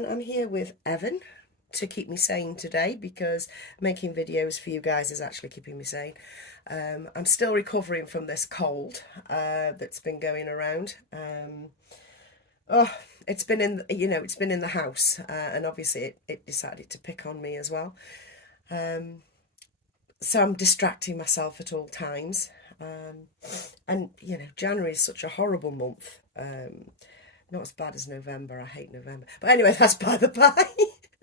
everyone, I'm here with Evan to keep me sane today because making videos for you guys is actually keeping me sane. I'm still recovering from this cold that's been going around. Oh, it's been it's been in the house, and obviously it decided to pick on me as well. So I'm distracting myself at all times. And January is such a horrible month. Not as bad as November. I hate November. But anyway, that's by the by.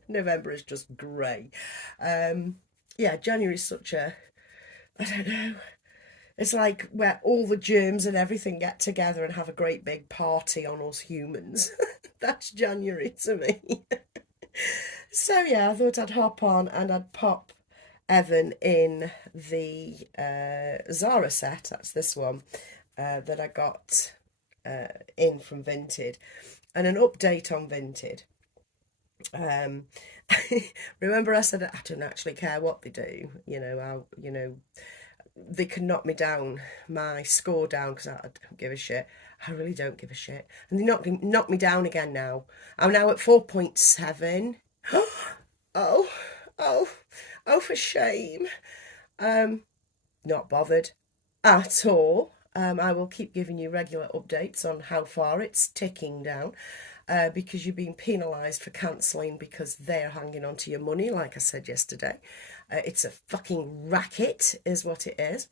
November is just grey. Yeah, January is such a, I don't know. It's like where all the germs and everything get together and have a great big party on us humans. That's January to me. So yeah, I thought I'd hop on and I'd pop Evan in the Zara set. That's this one that I got in from Vinted, and an update on Vinted. Um, remember I said I don't actually care what they do. They can knock me down, my score down, because I don't give a shit. I really don't give a shit. And they knock me down again now. I'm now at 4.7. Oh, oh, oh, for shame. Not bothered at all. I will keep giving you regular updates on how far it's ticking down, because you're being penalised for cancelling because they're hanging on to your money, like I said yesterday. It's a fucking racket, is what it is.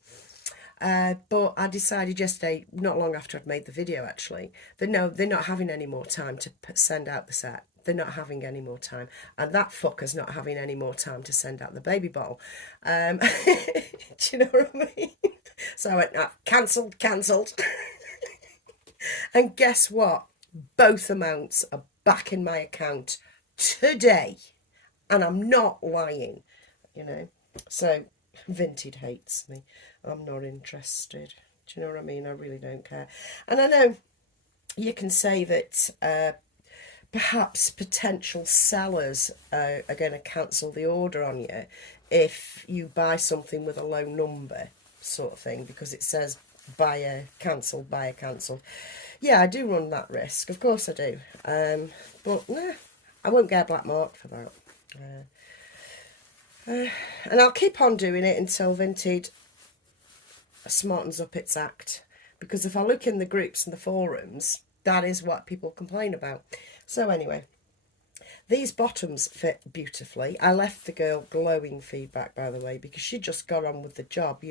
But I decided yesterday, not long after I'd made the video actually, that no, they're not having any more time to send out the set. They're not having any more time. And that fucker's not having any more time to send out the baby bottle. Do you know what I mean? So I went, no, cancelled, cancelled. And guess what? Both amounts are back in my account today. And I'm not lying, So Vinted hates me. I'm not interested. Do you know what I mean? I really don't care. And I know you can say that perhaps potential sellers are going to cancel the order on you if you buy something with a low number, sort of thing, because it says buyer cancelled, buyer cancelled. Yeah, I do run that risk, of course I do. But nah, I won't get a black mark for that. And I'll keep on doing it until Vinted smartens up its act, because if I look in the groups and the forums, that is what people complain about. So anyway, these bottoms fit beautifully. I left the girl glowing feedback, by the way, because she just got on with the job.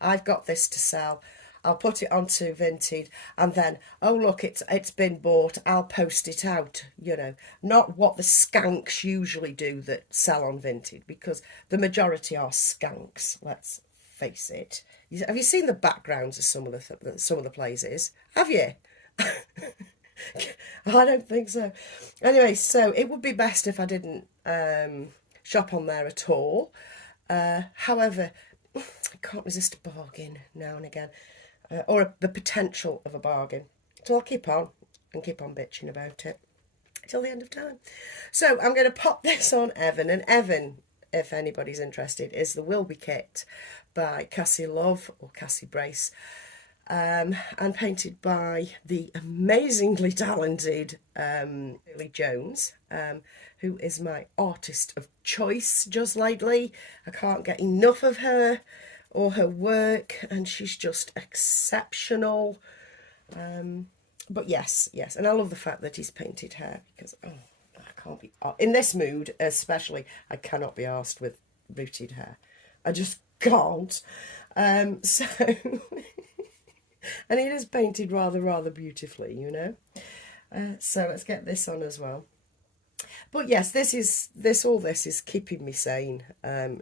I've got this to sell, I'll put it onto Vinted, and then, oh look, it's been bought, I'll post it out, not what the skanks usually do that sell on Vinted, because the majority are skanks, let's face it. Have you seen the backgrounds of some of the places? Have you? I don't think so. Anyway, so it would be best if I didn't shop on there at all. However, I can't resist a bargain now and again, or the potential of a bargain. So I'll keep on and keep on bitching about it till the end of time. So I'm going to pop this on Evan, and Evan, if anybody's interested, is the Wilby kit by Cassie Love, or Cassie Brace, and painted by the amazingly talented Lily Jones, who is my artist of choice just lately. I can't get enough of her or her work, and she's just exceptional. But yes, and I love the fact that he's painted hair, because I can't be, in this mood especially, I cannot be arsed with rooted hair. I just can't. So and it is painted rather beautifully, so let's get this on as well. But yes, all this is keeping me sane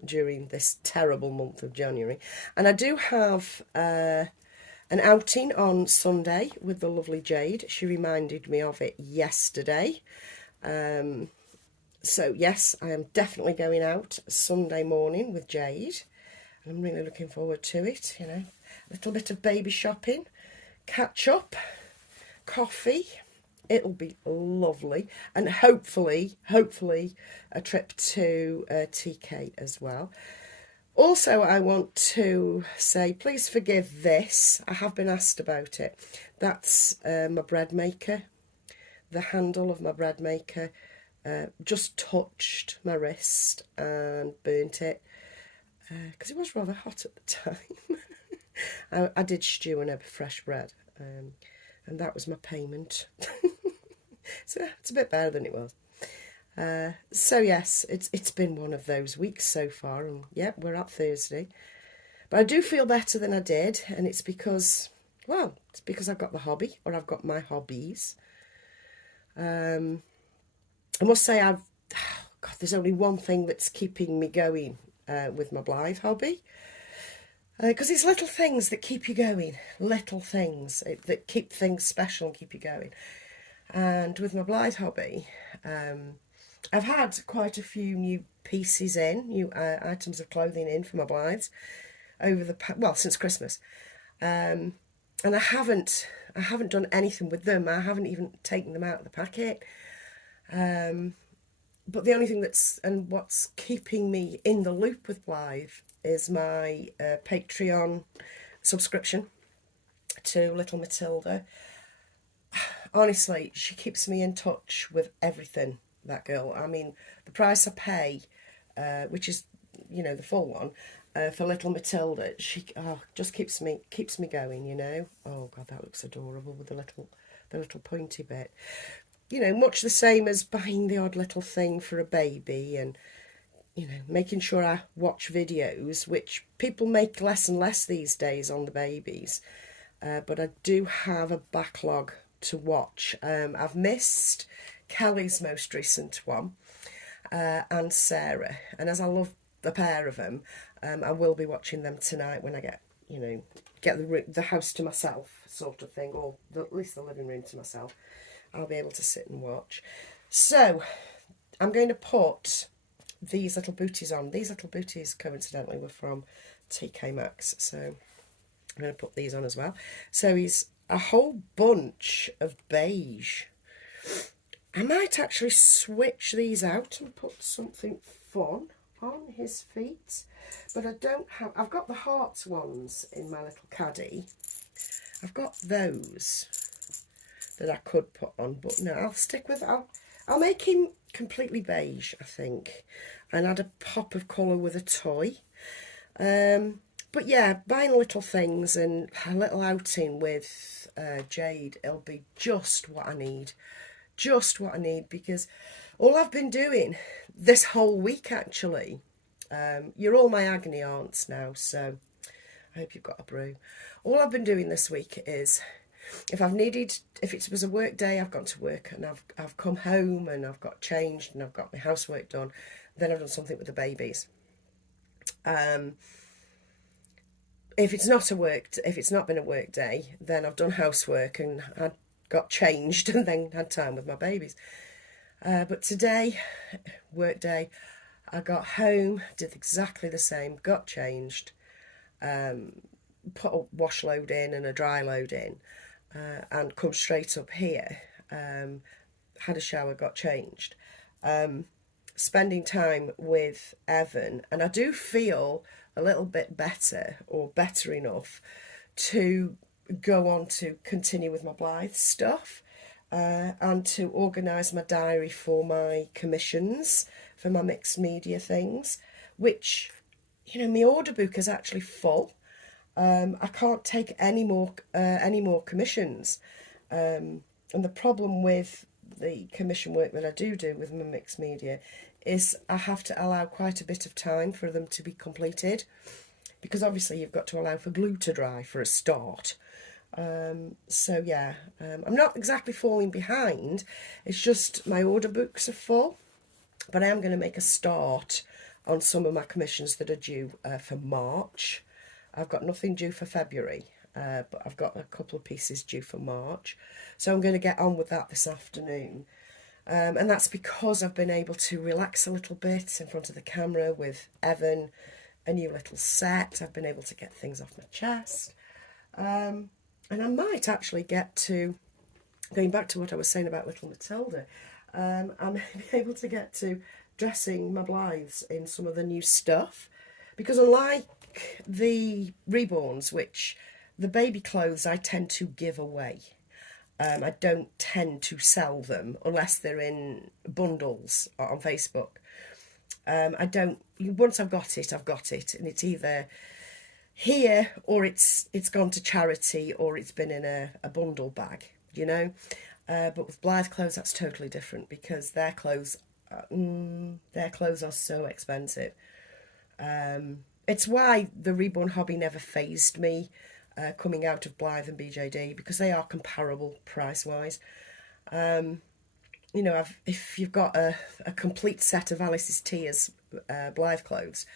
during this terrible month of January. And I do have an outing on Sunday with the lovely Jade. She reminded me of it yesterday. So yes, I am definitely going out Sunday morning with Jade. I'm really looking forward to it, a little bit of baby shopping, catch up, coffee. It'll be lovely, and hopefully a trip to TK as well. Also, I want to say, please forgive this. I have been asked about it. That's my bread maker, the handle of my bread maker. just touched my wrist and burnt it because it was rather hot at the time. I did stew on fresh bread, and that was my payment. So it's a bit better than it was. So yes, it's been one of those weeks so far, and yeah, we're at Thursday. But I do feel better than I did, and it's because, well, it's because I've got the hobby, or I've got my hobbies. I must say God, there's only one thing that's keeping me going with my Blythe hobby. Because it's little things that keep you going, little things that keep things special and keep you going. And with my Blythe hobby, I've had quite a few new pieces in, new items of clothing in for my Blythes since Christmas, and I haven't done anything with them. I haven't even taken them out of the packet. But the only thing what's keeping me in the loop with Blythe is my Patreon subscription to Little Matilda. Honestly, she keeps me in touch with everything, that girl. I mean, the price I pay, which is, the full one, for Little Matilda, she just keeps me going. Oh God, that looks adorable with the little pointy bit. Much the same as buying the odd little thing for a baby, and making sure I watch videos, which people make less and less these days on the babies. But I do have a backlog to watch. I've missed Kelly's most recent one, and Sarah, and as I love the pair of them, I will be watching them tonight when I get the house to myself, sort of thing, or at least the living room to myself. I'll be able to sit and watch. So I'm going to put these little booties on. These little booties coincidentally were from TK Maxx, so I'm going to put these on as well. So he's a whole bunch of beige. I might actually switch these out and put something fun on his feet, but I've got the hearts ones in my little caddy. I've got those that I could put on, but no, I'll make him completely beige, I think, and add a pop of colour with a toy. But yeah, buying little things and a little outing with Jade, it'll be just what I need. Just what I need, because all I've been doing this whole week, actually, you're all my agony aunts now, so I hope you've got a brew. All I've been doing this week is, if it was a work day, I've gone to work and I've come home and I've got changed and I've got my housework done, then I've done something with the babies. If it's not been a work day, then I've done housework and I got changed and then had time with my babies. But today, work day, I got home, did exactly the same, got changed, put a wash load in and a dry load in, and come straight up here, had a shower, got changed, spending time with Evan, and I do feel a little bit better, or better enough to go on to continue with my Blythe stuff, and to organise my diary for my commissions for my mixed media things, which, my order book is actually full. I can't take any more commissions, and the problem with the commission work that I do with my mixed media is I have to allow quite a bit of time for them to be completed, because obviously you've got to allow for glue to dry for a start. So yeah, I'm not exactly falling behind, it's just my order books are full, but I am going to make a start on some of my commissions that are due for March. I've got nothing due for February, but I've got a couple of pieces due for March, so I'm going to get on with that this afternoon. And that's because I've been able to relax a little bit in front of the camera with Evan, a new little set. I've been able to get things off my chest. And I might actually get to, going back to what I was saying about Little Matilda, I may be able to get to dressing my Blythes in some of the new stuff. Because unlike the reborns, which the baby clothes I tend to give away, I don't tend to sell them unless they're in bundles on Facebook. I don't. Once I've got it, I've got it, and it's either here or it's gone to charity or it's been in a bundle bag, you know. But with Blythe clothes, that's totally different because their clothes are so expensive. It's why the Reborn hobby never phased me, coming out of Blythe and BJD, because they are comparable price wise. You know, if you've got a complete set of Alice's Tears Blythe clothes,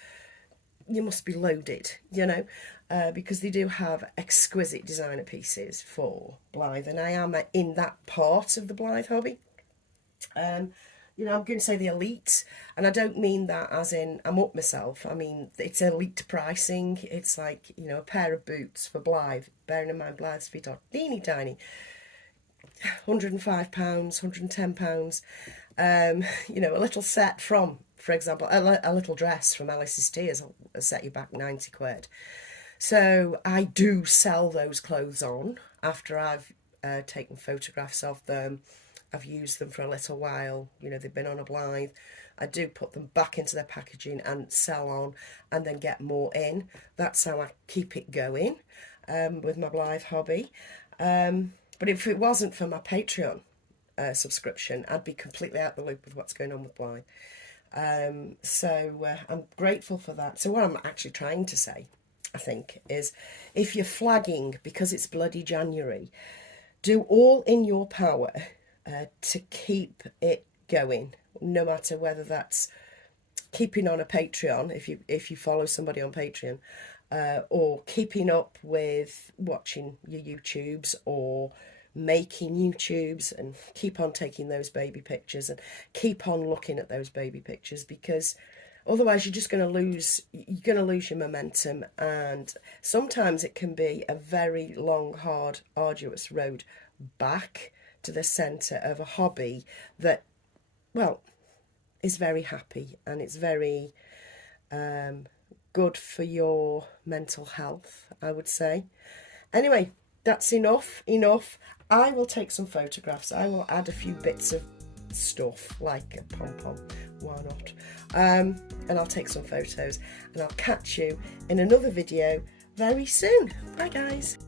you must be loaded, you know, because they do have exquisite designer pieces for Blythe, and I am in that part of the Blythe hobby. You know, I'm going to say the elite, and I don't mean that as in I'm up myself. I mean, it's elite pricing. It's like, you know, a pair of boots for Blythe, bearing in mind Blythe's feet are teeny tiny. £105, £110. You know, a little set from, for example, a little dress from Alice's Tears will set you back 90 quid. So I do sell those clothes on after I've taken photographs of them. I've used them for a little while, you know, they've been on a Blythe. I do put them back into their packaging and sell on and then get more in. That's how I keep it going with my Blythe hobby. But if it wasn't for my Patreon subscription, I'd be completely out the loop with what's going on with Blythe. So I'm grateful for that. So what I'm actually trying to say, I think, is if you're flagging because it's bloody January, do all in your power to keep it going, no matter whether that's keeping on a Patreon, if you follow somebody on Patreon, or keeping up with watching your YouTubes or making YouTubes, and keep on taking those baby pictures and keep on looking at those baby pictures, because otherwise you're just going to lose your momentum, and sometimes it can be a very long, hard, arduous road back to the centre of a hobby that, well, is very happy, and it's very good for your mental health, I would say. Anyway, that's enough. I will take some photographs. I will add a few bits of stuff like a pom-pom, why not, and I'll take some photos, and I'll catch you in another video very soon. Bye guys.